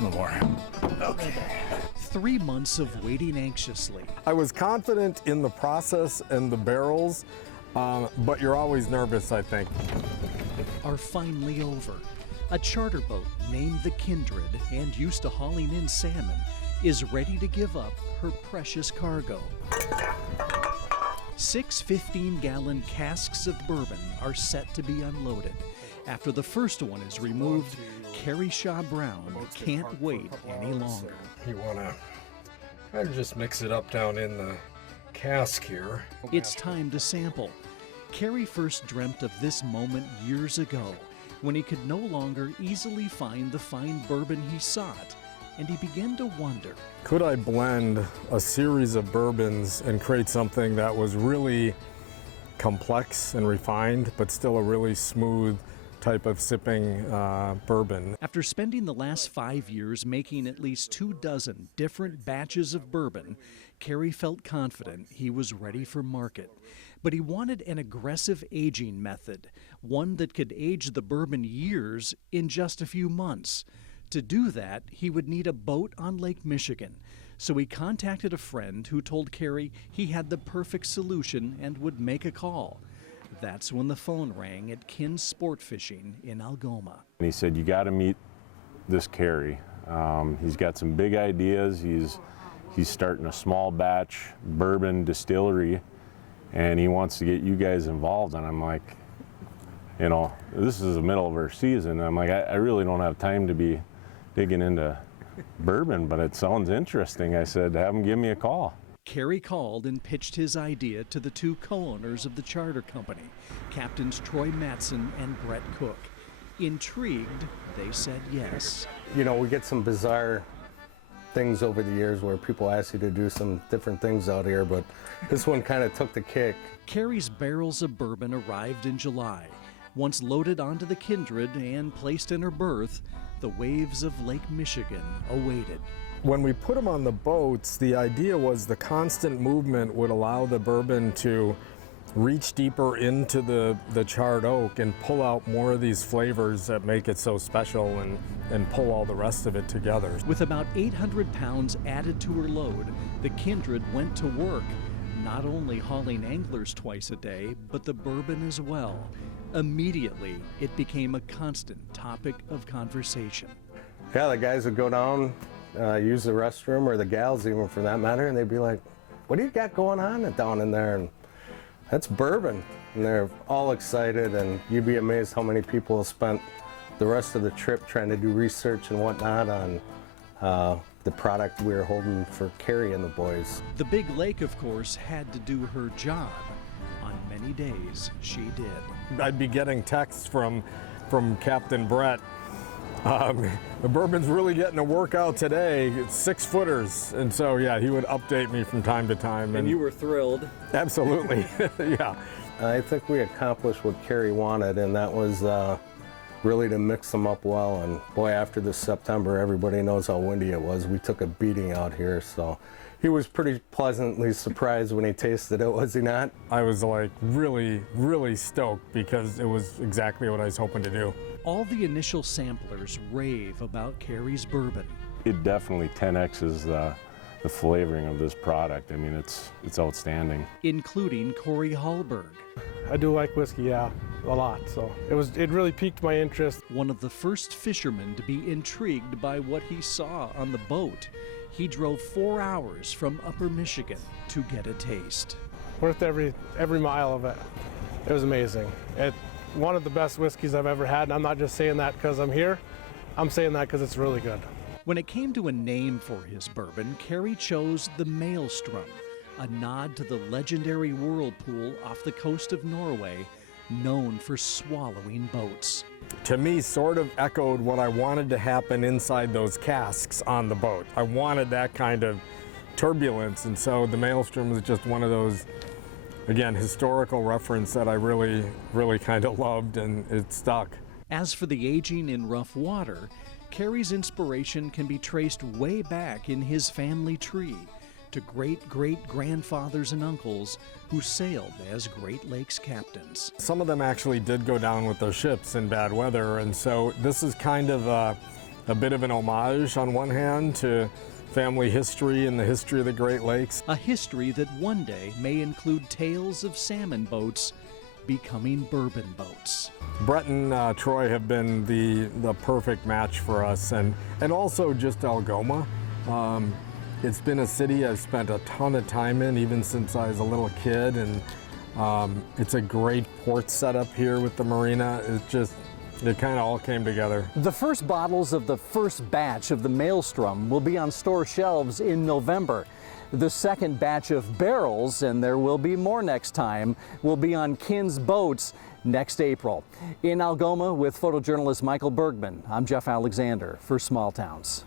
No more. Okay. 3 months of waiting anxiously. I was confident in the process and the barrels, but you're always nervous, I think. Are finally over. A charter boat named the Kindred and used to hauling in salmon is ready to give up her precious cargo. 6 15-gallon casks of bourbon are set to be unloaded. After the first one is removed, KERRY Shaw Brown can't wait any longer. You want to kind of just mix it up down in the cask here. It's time to sample. KERRY first dreamt of this moment years ago, when he could no longer easily find the fine bourbon he sought, and he began to wonder. Could I blend a series of bourbons and create something that was really complex and refined, but still a really smooth type of sipping bourbon? After spending the last 5 years making at least 24 different batches of bourbon, KERRY felt confident he was ready for market. But he wanted an aggressive aging method, one that could age the bourbon years in just a few months. To do that, he would need a boat on Lake Michigan. So he contacted a friend who told KERRY he had the perfect solution and would make a call. That's when the phone rang at Kin's Sport Fishing in Algoma. And he said, you got to meet this KERRY. He's got some big ideas. He's starting a small batch bourbon distillery, and he wants to get you guys involved. And I'm like, you know, this is the middle of our season. I'm like, I really don't have time to be digging into bourbon, but it sounds interesting. I said, have him give me a call. KERRY called and pitched his idea to the 2 co-owners of the charter company, Captains Troy MATTSON and BRET. Intrigued, they said yes. You know, we get some bizarre things over the years where people ask you to do some different things out here, but this one kind of took the cake. KERRY's barrels of bourbon arrived in July. Once loaded onto the Kindred and placed in her berth, the waves of Lake Michigan awaited. When we put them on the boats, the idea was the constant movement would allow the bourbon to reach deeper into the charred oak and pull out more of these flavors that make it so special and pull all the rest of it together. With about 800 pounds added to her load, the Kindred went to work, not only hauling anglers twice a day, but the bourbon as well. Immediately, it became a constant topic of conversation. Yeah, the guys would go down, use the restroom, or the gals even for that matter, and they'd be like, what do you got going on down in there? And that's bourbon. And they're all excited, and you'd be amazed how many people spent the rest of the trip trying to do research and whatnot on the product we were holding for KERRY and the boys. The big lake, of course, had to do her job. On many days, she did. I'd be getting texts from Captain Brett. The bourbon's really getting a workout today. It's 6-footers. And so, yeah, he would update me from time to time. And you were thrilled. Absolutely, yeah. I think we accomplished what KERRY wanted, and that was really to mix them up well. And boy, after this September, everybody knows how windy it was. We took a beating out here, so he was pretty pleasantly surprised when he tasted it, was he not? I was like really, really stoked because it was exactly what I was hoping to do. All the initial samplers rave about KERRY's bourbon. It definitely 10x's the flavoring of this product. I mean, it's outstanding. Including Corey Hallberg. I do like whiskey, yeah, a lot. So it really piqued my interest. One of the first fishermen to be intrigued by what he saw on the boat. He drove 4 hours from Upper Michigan to get a taste. Worth every mile of it. It was amazing. One of the best whiskeys I've ever had, and I'm not just saying that because I'm here. I'm saying that because it's really good. When it came to a name for his bourbon, KERRY chose the Maelstrom, a nod to the legendary whirlpool off the coast of Norway, known for swallowing boats. To me, sort of echoed what I wanted to happen inside those casks on the boat. I wanted that kind of turbulence, and so the Maelstrom was just one of those, again, historical reference that I really, really kind of loved, and it stuck. As for the aging in rough water, KERRY's inspiration can be traced way back in his family tree to great-great-grandfathers and uncles who sailed as Great Lakes captains. Some of them actually did go down with their ships in bad weather, and so this is kind of a a bit of an homage on one hand to family history and the history of the Great Lakes. A history that one day may include tales of salmon boats becoming bourbon boats. BRET and Troy have been the perfect match for us, and also just Algoma. It's been a city I've spent a ton of time in, even since I was a little kid, and it's a great port setup here with the marina. It kind of all came together. The first bottles of the first batch of the Maelstrom will be on store shelves in November. The second batch of barrels, and there will be more next time, will be on Kin's boats next April. In Algoma with photojournalist Michael Bergman, I'm Jeff Alexander for Small Towns.